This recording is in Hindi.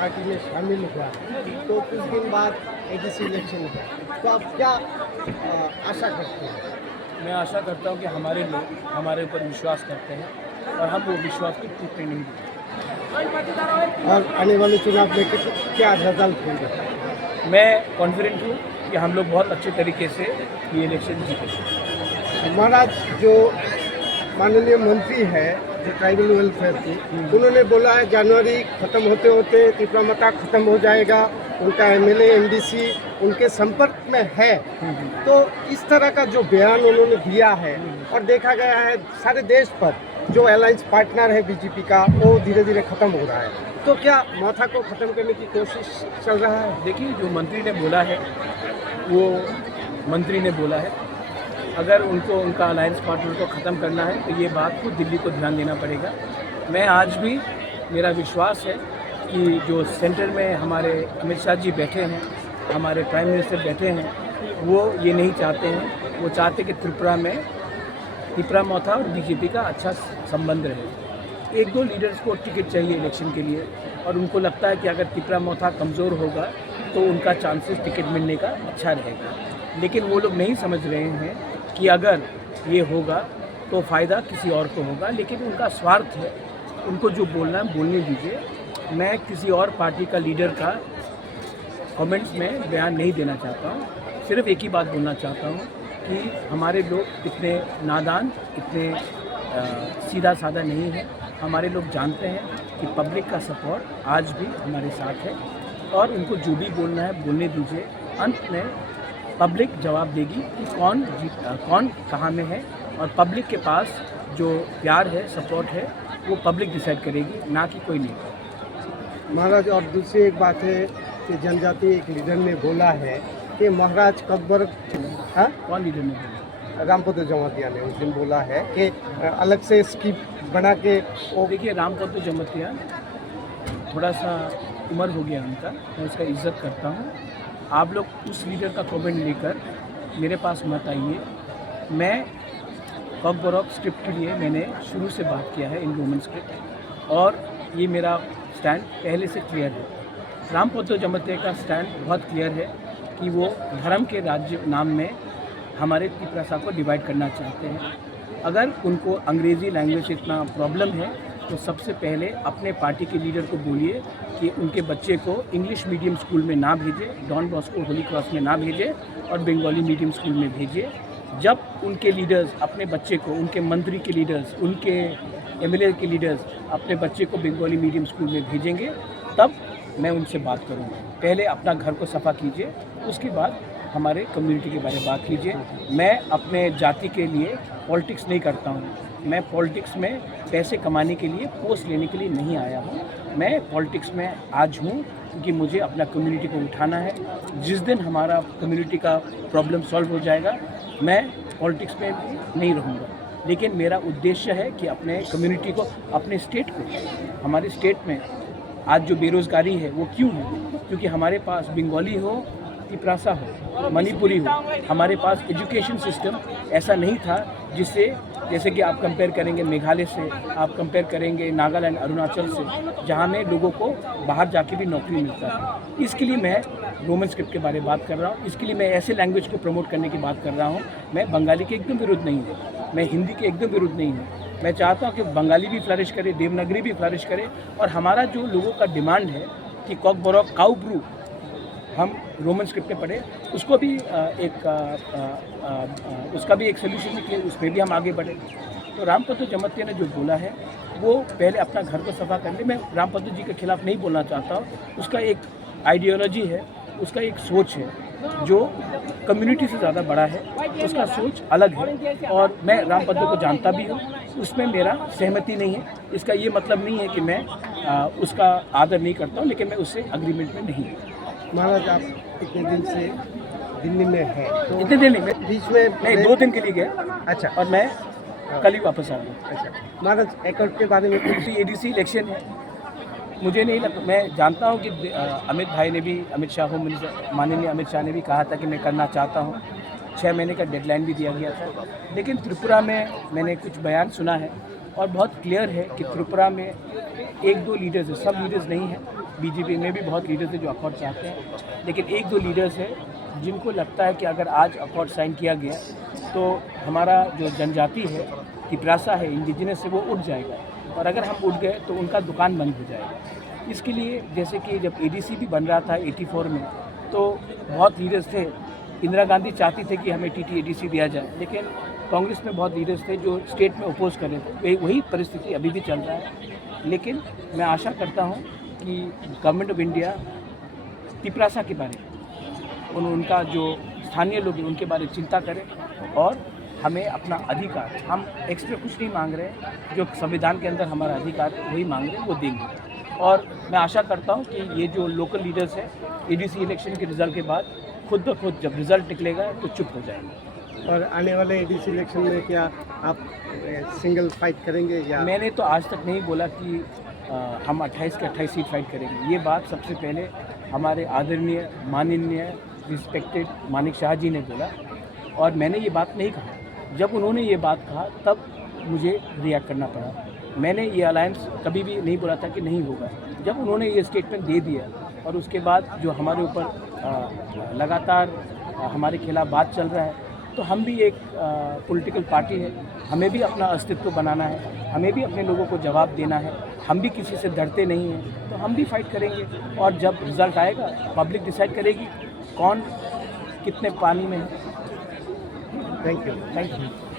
पार्टी में शामिल हुआ, तो कुछ दिन बाद एडीसी इलेक्शन हुआ, तो आप क्या आशा करते हैं? मैं आशा करता हूँ कि हमारे लोग हमारे ऊपर विश्वास करते हैं और हम वो विश्वास को टूटने नहीं देंगे। और आने वाले चुनाव में क्या रिजल्ट होंगे? मैं कॉन्फिडेंट हूँ कि हम लोग बहुत अच्छे तरीके से ये इलेक्शन जीतेंगे। महाराज, जो माननीय मंत्री है जो ट्राइबल वेलफेयर की, उन्होंने बोला है जनवरी खत्म होते होते त्रिपुरा खत्म हो जाएगा, उनका एमएलए एमडीसी उनके संपर्क में है। तो इस तरह का जो बयान उन्होंने दिया है और देखा गया है सारे देश पर जो अलायंस पार्टनर है बीजेपी का, वो धीरे धीरे खत्म हो रहा है, तो क्या माथा को खत्म करने की कोशिश चल रहा है? देखिए, जो मंत्री ने बोला है वो मंत्री ने बोला है। अगर उनको उनका अलायंस पार्टनर को ख़त्म करना है तो ये बात को दिल्ली को ध्यान देना पड़ेगा। मैं आज भी, मेरा विश्वास है कि जो सेंटर में हमारे अमित शाह जी बैठे हैं, हमारे प्राइम मिनिस्टर बैठे हैं, वो ये नहीं चाहते हैं। वो चाहते कि त्रिपुरा मौथा और बीजेपी का अच्छा संबंध रहे। एक दो लीडर्स को टिकट चाहिए इलेक्शन के लिए और उनको लगता है कि अगर त्रिपुरा मौथा कमज़ोर होगा तो उनका चांसेस टिकट मिलने का अच्छा रहेगा। लेकिन वो लोग नहीं समझ रहे हैं कि अगर ये होगा तो फ़ायदा किसी और को होगा। लेकिन उनका स्वार्थ है, उनको जो बोलना है बोलने दीजिए। मैं किसी और पार्टी का लीडर का कमेंट्स में बयान नहीं देना चाहता हूँ। सिर्फ एक ही बात बोलना चाहता हूँ कि हमारे लोग इतने नादान, इतने सीधा साधा नहीं है। हमारे लोग जानते हैं कि पब्लिक का सपोर्ट आज भी हमारे साथ है और उनको जो भी बोलना है बोलने दीजिए। अंत में पब्लिक जवाब देगी कि कौन कहाँ में है, और पब्लिक के पास जो प्यार है, सपोर्ट है, वो पब्लिक डिसाइड करेगी, ना कि कोई नहीं। महाराज, और दूसरी एक बात है कि जनजाति एक लीडर ने बोला है कि महाराज कब्बर, कौन लीडर ने बोला? रामपद जमातिया ने उस दिन बोला है कि अलग से स्कीम बना के वो। देखिए, रामपद जमातिया थोड़ा सा उम्र हो गया उनका, मैं उसका इज्जत करता हूँ। आप लोग उस लीडर का कमेंट लेकर मेरे पास मत आइए। मैं कॉकबॉरोक स्क्रिप्ट के लिए मैंने शुरू से बात किया है इन रोमन स्क्रिप्ट, और ये मेरा स्टैंड पहले से क्लियर है। रामपद जमातिया का स्टैंड बहुत क्लियर है कि वो धर्म के राज्य नाम में हमारे त्रिपुरा को डिवाइड करना चाहते हैं। अगर उनको अंग्रेज़ी लैंग्वेज से इतना प्रॉब्लम है तो सबसे पहले अपने पार्टी के लीडर को बोलिए कि उनके बच्चे को इंग्लिश मीडियम स्कूल में ना भेजे, डॉन बॉस्को होली क्रॉस में ना भेजे और बंगाली मीडियम स्कूल में भेजिए। जब उनके लीडर्स अपने बच्चे को, उनके मंत्री के लीडर्स, उनके एमएलए के लीडर्स अपने बच्चे को बंगाली मीडियम स्कूल में भेजेंगे, तब मैं उनसे बात करूँगा। पहले अपना घर को सफ़ा कीजिए, उसके बाद हमारे कम्युनिटी के बारे में बात कीजिए। मैं अपने जाति के लिए पॉलिटिक्स नहीं करता हूँ। मैं पॉलिटिक्स में पैसे कमाने के लिए, पोस्ट लेने के लिए नहीं आया हूँ। मैं पॉलिटिक्स में आज हूँ क्योंकि मुझे अपना कम्युनिटी को उठाना है। जिस दिन हमारा कम्युनिटी का प्रॉब्लम सॉल्व हो जाएगा, मैं पॉलिटिक्स में नहीं रहूँगा। लेकिन मेरा उद्देश्य है कि अपने कम्युनिटी को, अपने स्टेट को, हमारे स्टेट में आज जो बेरोज़गारी है वो क्यों है? क्योंकि हमारे पास बंगाली हो, त्रिपुरा हो, मणिपुरी हो, हमारे पास एजुकेशन सिस्टम ऐसा नहीं था जिससे, जैसे कि आप कंपेयर करेंगे मेघालय से, आप कंपेयर करेंगे नागालैंड, अरुणाचल से, जहाँ में लोगों को बाहर जाके भी नौकरी मिलता है। इसके लिए मैं रोमन स्क्रिप्ट के बारे में बात कर रहा हूँ। इसके लिए मैं ऐसे लैंग्वेज को प्रमोट करने की बात कर रहा हूँ। मैं बंगाली के एकदम विरुद्ध नहीं हूँ, मैं हिंदी के एकदम विरुद्ध नहीं हूँ। मैं चाहता हूँ कि बंगाली भी फ्लरिश करे, देवनागरी भी फ्लरिश करे, और हमारा जो लोगों का डिमांड है कि कॉकबॉरोक काउ ब्रू हम रोमन स्क्रिप्ट में पढ़े, उसको भी उसका भी एक सोल्यूशन निकले, उसमें भी हम आगे बढ़े। तो रामपद जमातिया ने जो बोला है वो पहले अपना घर को सफ़ा कर ले। मैं रामपद जी के खिलाफ़ नहीं बोलना चाहता हूँ। उसका एक आइडियोलॉजी है, उसका एक सोच है जो कम्युनिटी से ज़्यादा बड़ा है, उसका सोच अलग है, और मैं रामपद को जानता भी हूँ। उसमें मेरा सहमति नहीं है। इसका ये मतलब नहीं है कि मैं उसका आदर नहीं करता हूँ, लेकिन मैं उससे अग्रीमेंट में नहीं हूँ। महाराज, आप इतने दिन से दिल्ली में हैं, तो इतने दिन नहीं, मैं बीच में नहीं, 2 दिन के लिए गया। अच्छा, और मैं कल ही वापस आ गया। अच्छा महाराज, एकॉर्ड के बारे में कुछ? एडीसी इलेक्शन है, मुझे नहीं लगता, मैं जानता हूँ कि अमित भाई ने भी, अमित शाह होम मिनिस्टर माननीय अमित शाह ने भी कहा था कि मैं करना चाहता हूँ। 6 महीने का डेडलाइन भी दिया गया था। लेकिन त्रिपुरा में मैंने कुछ बयान सुना है और बहुत क्लियर है कि त्रिपुरा में 1-2 लीडर्स हैं, सब लीडर्स नहीं हैं, बीजेपी में भी बहुत लीडर्स हैं जो अकॉर्ड चाहते हैं, लेकिन एक दो लीडर्स हैं जिनको लगता है कि अगर आज अकॉर्ड साइन किया गया तो हमारा जो जनजाति है, तिपरासा है, इंडिजिनस है, वो उठ जाएगा, और अगर हम उठ गए तो उनका दुकान बंद हो जाएगा। इसके लिए जैसे कि जब एडीसी भी बन रहा था 84 में, तो बहुत लीडर्स थे, इंदिरा गांधी चाहती थे कि हमें टीटी एडीसी दिया जाए, लेकिन कांग्रेस में बहुत लीडर्स थे जो स्टेट में अपोज कर रहे थे। वही परिस्थिति अभी भी चल रहा है, लेकिन मैं आशा करता हूँ कि गवर्नमेंट ऑफ इंडिया तिपरासा के बारे में, उनका जो स्थानीय लोग हैं उनके बारे में चिंता करें, और हमें अपना अधिकार, हम एक्स्ट्रा कुछ नहीं मांग रहे हैं, जो संविधान के अंदर हमारा अधिकार है वही मांग रहे हैं, वो देंगे। और मैं आशा करता हूँ कि ये जो लोकल लीडर्स हैं एडीसी इलेक्शन के रिजल्ट के बाद खुद ब खुद जब रिजल्ट निकलेगा तो चुप हो जाएंगे। और आने वाले एडीसी इलेक्शन में क्या आप सिंगल फाइट करेंगे या? मैंने तो आज तक नहीं बोला कि हम 28 के 28 सीट फाइट करेंगे। ये बात सबसे पहले हमारे आदरणीय माननीय रिस्पेक्टेड मानिक शाह जी ने बोला, और मैंने ये बात नहीं कहा। जब उन्होंने ये बात कहा तब मुझे रिएक्ट करना पड़ा। मैंने ये अलायंस कभी भी नहीं बोला था कि नहीं होगा। जब उन्होंने ये स्टेटमेंट दे दिया और उसके बाद जो हमारे ऊपर लगातार हमारे खिलाफ बात चल रहा है, तो हम भी एक पॉलिटिकल पार्टी है, हमें भी अपना अस्तित्व बनाना है, हमें भी अपने लोगों को जवाब देना है, हम भी किसी से डरते नहीं हैं, तो हम भी फाइट करेंगे। और जब रिज़ल्ट आएगा पब्लिक डिसाइड करेगी कौन कितने पानी में है। Thank you. Thank you.